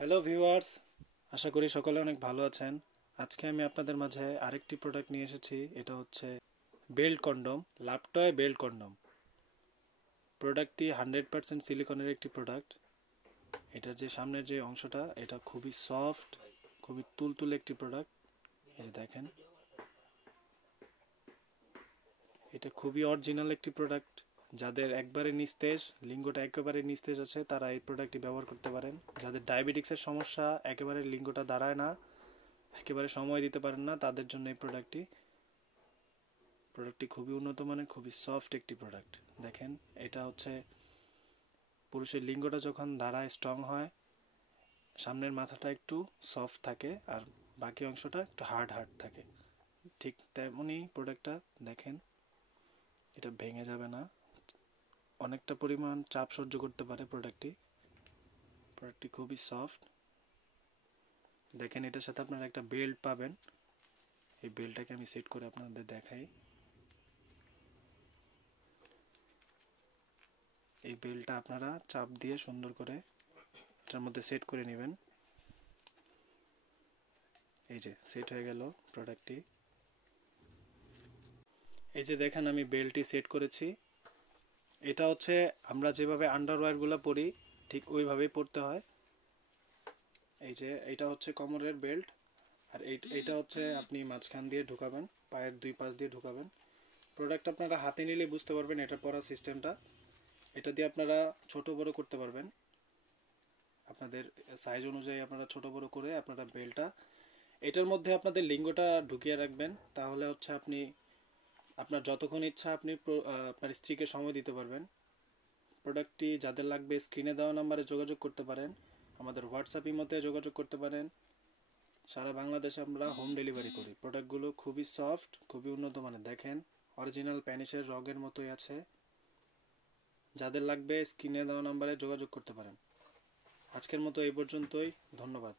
Hello viewers, আশা করি সকলে অনেক ভালো আছেন। আজকে আমি আপনাদের মাঝে আরেকটি প্রোডাক্ট নিয়ে এসেছি। এটা হচ্ছে বেল্ট কন্ডম, লাভটয় বেল্ট কন্ডম। প্রোডাক্টটি 100% সিলিকনের একটি প্রোডাক্ট। এটার যে সামনের যে অংশটা, এটা খুবই সফট, খুবই তুলতুলে একটি প্রোডাক্ট। এই দেখেন, এটা খুবই অরিজিনাল একটি প্রোডাক্ট। যাদের একবারে নিস্তেজ, লিঙ্গটা একেবারে নিস্তেজ আছে, তারা এই প্রোডাক্টটি ব্যবহার করতে পারেন। যাদের ডায়াবেটিক্সের সমস্যা, একেবারে লিঙ্গটা দাঁড়ায় না, একেবারে সময় দিতে পারেন না, তাদের জন্য এই প্রোডাক্টটি খুবই উন্নত মানের, খুবই সফট একটি প্রোডাক্ট। দেখেন, এটা হচ্ছে পুরুষের লিঙ্গটা যখন দাঁড়ায়, স্ট্রং হয়, সামনের মাথাটা একটু সফট থাকে আর বাকি অংশটা একটু হার্ড হার্ড থাকে। ঠিক তেমনই প্রোডাক্টটা দেখেন, এটা ভেঙে যাবে না, অনেকটা পরিমাণ চাপ সহ্য করতে পারে প্রোডাক্টটি খুবই সফট। দেখেন, এটার সাথে আপনারা একটা বেল্ট পাবেন। এই বেল্টটাকে আমি সেট করে আপনাদের দেখাই। এই বেল্টটা আপনারা চাপ দিয়ে সুন্দর করে এটার মধ্যে সেট করে নেবেন। এই যে সেট হয়ে গেল প্রোডাক্টটি। এই যে দেখেন, আমি বেল্টটি সেট করেছি। এটা হচ্ছে আমরা যেভাবে আন্ডারওয়্যারগুলো পরি, ঠিক ওইভাবেই পরতে হয়। এই যে এটা হচ্ছে কোমরের বেল্ট, আর এইটা হচ্ছে আপনি মাঝখান দিয়ে ঢুকাবেন, পায়ের দুই পাশ দিয়ে ঢুকাবেন। প্রোডাক্ট আপনারা হাতে নিলে বুঝতে পারবেন এটা পরার সিস্টেমটা। এটা দিয়ে আপনারা ছোট বড় করতে পারবেন, আপনাদের সাইজ অনুযায়ী আপনারা ছোট বড় করে আপনারা বেল্টটা এটার মধ্যে আপনাদের লিঙ্গটা ঢুকিয়ে রাখবেন। তাহলে হচ্ছে আপনি আপনার যতক্ষণ ইচ্ছা আপনি আপনার স্ত্রীকে সময় দিতে পারবেন। প্রোডাক্টটি যাদের লাগবে স্ক্রিনে দেওয়া নাম্বারে যোগাযোগ করতে পারেন, আমাদের হোয়াটসঅ্যাপ ইমোতে যোগাযোগ করতে পারেন। সারা বাংলাদেশে আমরা হোম ডেলিভারি করি। প্রোডাক্টগুলো খুবই সফট, খুবই উন্নত মানের। দেখেন, অরিজিনাল প্যানিসের রগের মতোই আছে। যাদের লাগবে স্ক্রিনে দেওয়া নাম্বারে যোগাযোগ করতে পারেন। আজকের মতো এই পর্যন্তই, ধন্যবাদ।